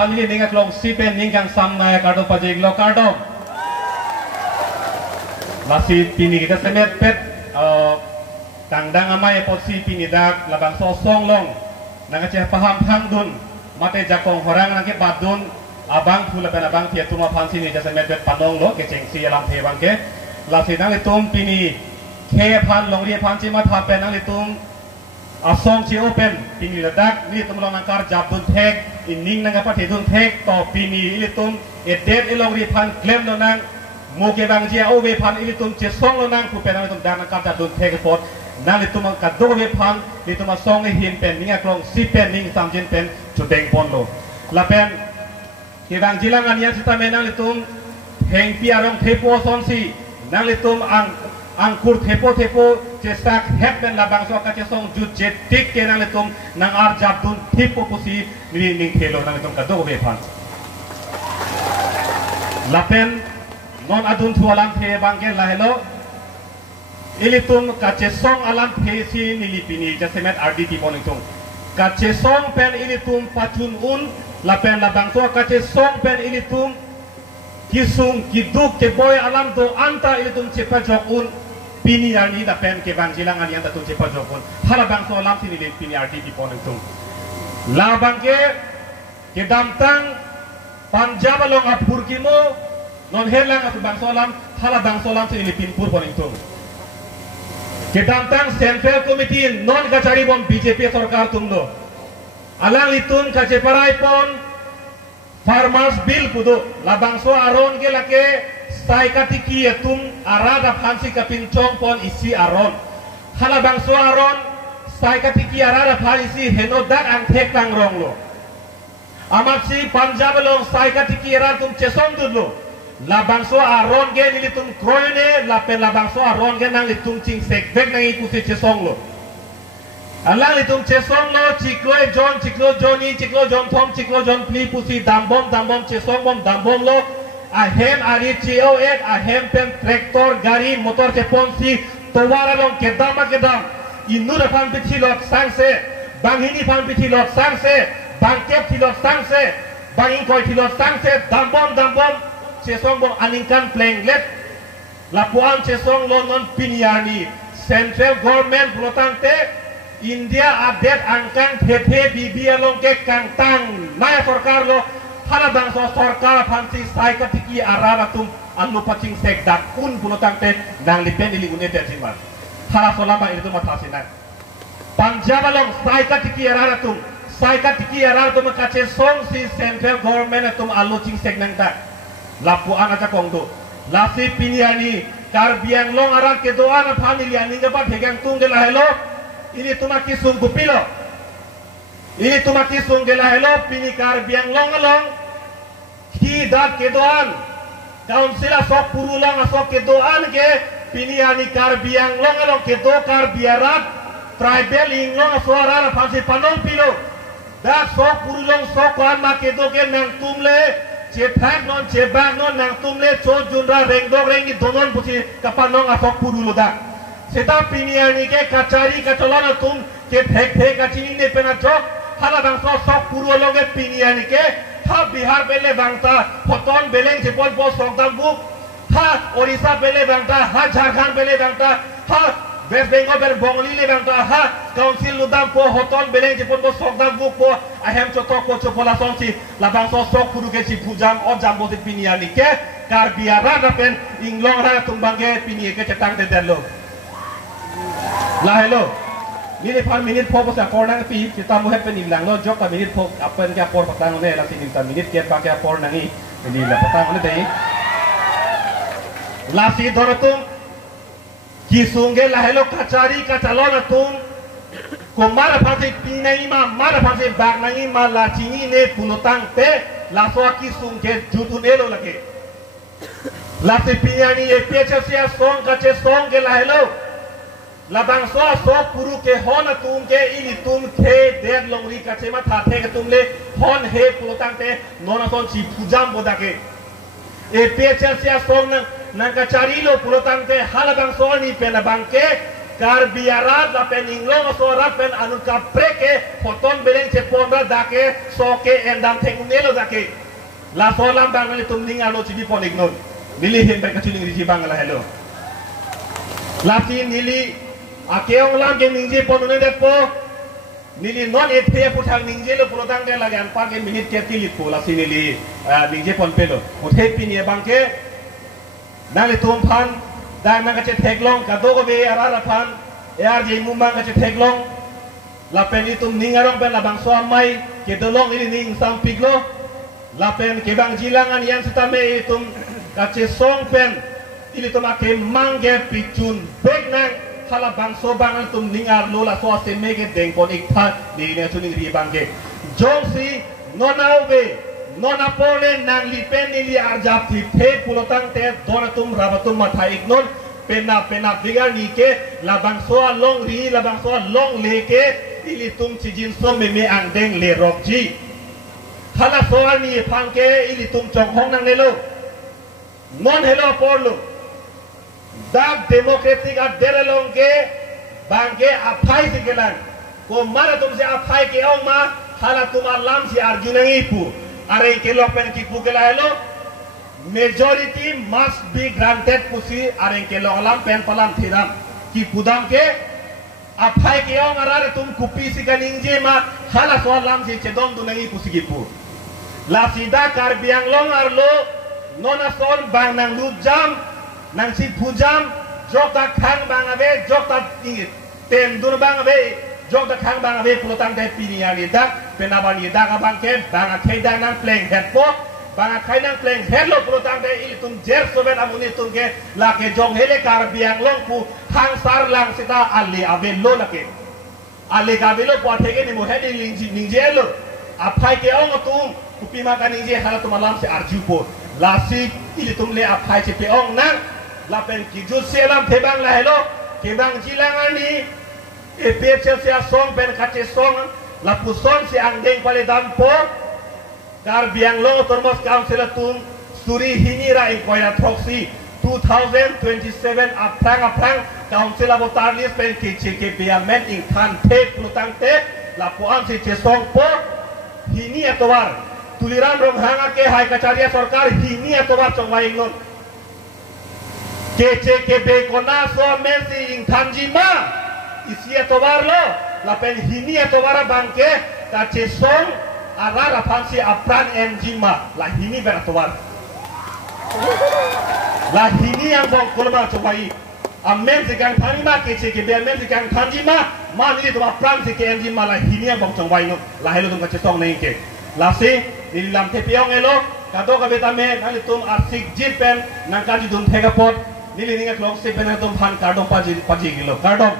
family ningat long sipen ningkang samnaya kardo pajik lo kardo lasi pini kita semet pet tangdang amai posi pini dak labang sosong long nangaceh paham hangdun mate jakong horang nangke badun abang pula pen abang tiap tuma fansi ni jasa semet pet panong lo ke cengsi alam te bangke lasi nang litum pini ke pan long rie fansi mat hapen nang litum asong si open pini ledak ni tumulong nangkar jabun tek ining nang apa hedun tek to pini ilitum edet ilong rie pan klem lo nang muke bang jia owe pan ilitum jesong lo nang kupen nang litum dan nangkar jabun tek pot nang litum kado we pan litum asong hin pen ninga klong si pen ning samjin pen cuteng pon lo lapen ke bang jilang anian sita menang litum heng piarong tepo son si nang litum angkur tepo cesak hep ben labang so ka cesong jut jetik ke nang litum nang arjab dun tepo pusi ning thelo nang litum kado we pan lapen non adun thualam the bangke lahelo ilitum kacesong alam phesi nilipini jasemet RDT ponitung kacesong pen ilitum pacun lapen labang so kacesong pen ilitum kisung kiduk ke boy alam do anta ilitum cepajok pini ani da pen ke banjilang ani anta tu cepajok halabang so alam sini pini RDT ponitung labang ke damtang panjab long apur kimo non helang atu bang so alam halabang so alam sini pinpur ponitung Kedantang Central Committee non kacari bom BJP Sarkar tumdo. Alang itun kaceparai pon Farmers Bill pudo labang so aron ke lake sai katiki etum arada phansi kapincong pon isi aron. Halabang so aron sai katiki arada phansi henodak ang thek tang rong lo. Amat si Punjab long sai katiki arada tum chesong dudlo. Labang so aron ge nilitum kroyne lapen labang so aron ge nang litum ching sek vek nang ikusi chesong lo alang litum chesong lo chiklo Johnny chiklo John Tom chiklo John pli pusi dambom chesong bom dambom lo ahem ari chio ek ahem pen traktor gari motor cheponsi towara long kedam inur pan pithi lot sangse banghini pan pithi lot sangse bangkep thilot sangse banging koi thilot sangse dambom Cesong bom aningkan plenglet lapuan cesong lo non piniani central government protante India update angkang tete bibi along ke kangtang naya sorkar lo halabang so sorkar pansi sai katiki araratum anu pacing sekdak kun protante nang lipen ili unete jiman hala solama itu matasinan Punjab along sai katiki araratum kace song si central government atum alu cing sek nang dak lapuan aja kongdo lasi piniani karbiang long aran ke doan family ani ngapa hegang tunggel hello ini tumaki sung gupilo hello pini karbiang long ki dat ke doan council asok purulang asok ke doan ke piniani karbiang long ke do karbiarat tribal inglong suara pasi panong pilo dak sok purulang sok kan makedo ke nang tumle Cepak non nang tumle co junra rengdog rengi donon pusi kapanong asok puru loda. Seta piniani ke kacari kacolana tum ke thek kacini ne pena jok hala bangsa sok puru loge piniani ke ha Bihar bele bangsa poton beleng cepon po sokdam bu ha Orissa bele bangsa ha Jharkhand bele bangsa ha West Bengal bel Bongli le bangsa ha Council ludam po hoton beleng cepon po sokdam bu po ahem cotok po copola sonsi labang sosok puru ke si pujam o jambo de piniani ke karbiara dapen inglong ra tumbangge pini ke cetang de delo la hello ni pan minit po sa kornang pi kita mo hepen ilang lo jok ka minit po apen ka por patang ne la sinin ta minit ke pa ka por nangi ni la patang ne dei la si dorotum kisungge la hello kacari kacalona tum Kumara pasi pinai mara pasi bag nangi la cini ne punutang te la soaki sungke jutun elo lagi la si pinyani e pecha sia song kache song ke la hello la bang so puru ke hona tum ke ini tum ke dead longri kache ma tha the ke tumle hon he punutang te nona son si pujam bodake e pecha sia song nang kacari lo punutang te hala bang so ni pena bangke kar biarat la pen inglong sorat pen anun ka preke foton beleng cepon ra dake soke endam tengunelo dake la solam bang ni tum ning ano chibi pon ignon nili hem pen kachuling ri bang la hello la tin nili akeong lam ke ningje pon ne depo nili non ethe puthang ningje lo prodang de lagan pa ke minute ke tilit ko la sinili ningje pon pelo othe pin ye bang ke nali tum phan dan nang kache theklong ka do ko be ara phan er je mumang kache theklong la pen itum ningarong pen la bang so mai ke dolong ini ning sam piglo la pen ke bang jilangan yang sitame itum kache song pen ini tum ake mangge pichun bek nang khala bang so bang tum ningar lo la so se mege deng pon ik tha ni ne chuning ri bang ge jong si nonauve nona pole nang lipen nili arjap thi the pulotang te donatum rabatum mathai ignon pena bigar ni ke labang so long ri labang so long le ke ili tum chijin so me ang deng le rok ji khala so ni phang ke ili tum chong hong nang ne lo non hello porlo dak democratic a derelong ke bangke aphai sigelan ko mara tum se aphai ke ong ma khala tum alam si arjunangi pu are ke lo pen ki pugela hello majority must be granted pusi are ke lo alam pen palam thiram ki pudam ke aphai ke ong arare tum kupi siganinje ma khala so alam si chedom dunangi pusi ki pu la sida kar biang long arlo nona son bang nang lu jam nang si pujam jok ta khang bang ave jok ta tem dur bang ave jok ta khang bang ave pulotang te pinia ni da penaban ni da ka bang ke bang thai da nang pleng het po bang khai nang pleng het lo pulotang te il tum jer soben amuni tum ke la ke jong hele kar biang long pu khang sar lang sita ali ave lo la ke ali ka belo po thege ni mo hedi ning je lo aphai ke ong tum kupi ma ka ning je hala tum alam se arju po la si il tum le aphai che pe ong nang la pen ki jut selam thebang la hello ke bang jilangan ni e peche se song pen kache song la puson se angdeng pale dam po kar biang lo tormos council tum suri hinira inquiry proxy 2027 aprang council abotar list pen ki che ke biamen in khan the plutang te la puan se che song po hini atowar tuliran rong hanga ke hai kacharia sarkar hini atowar chongwai non ke be kona so mensi in thanjima isi atobar lo la pen hini atobara bangke ta che song arara fansi apran enjima la hini ber atobar la hini yang bong kolma chowai amen se kang thanima ke be amen se kang thanjima ma ni to apran se ke enjima la hini yang bong chowai no la helo tum ka che song nei ke la se ni lam te piong elo kato ka betame nali tum arsik jipen nang ka ji dun thega pot nili ninga klok se pena tum phan kardom paji kilo kardom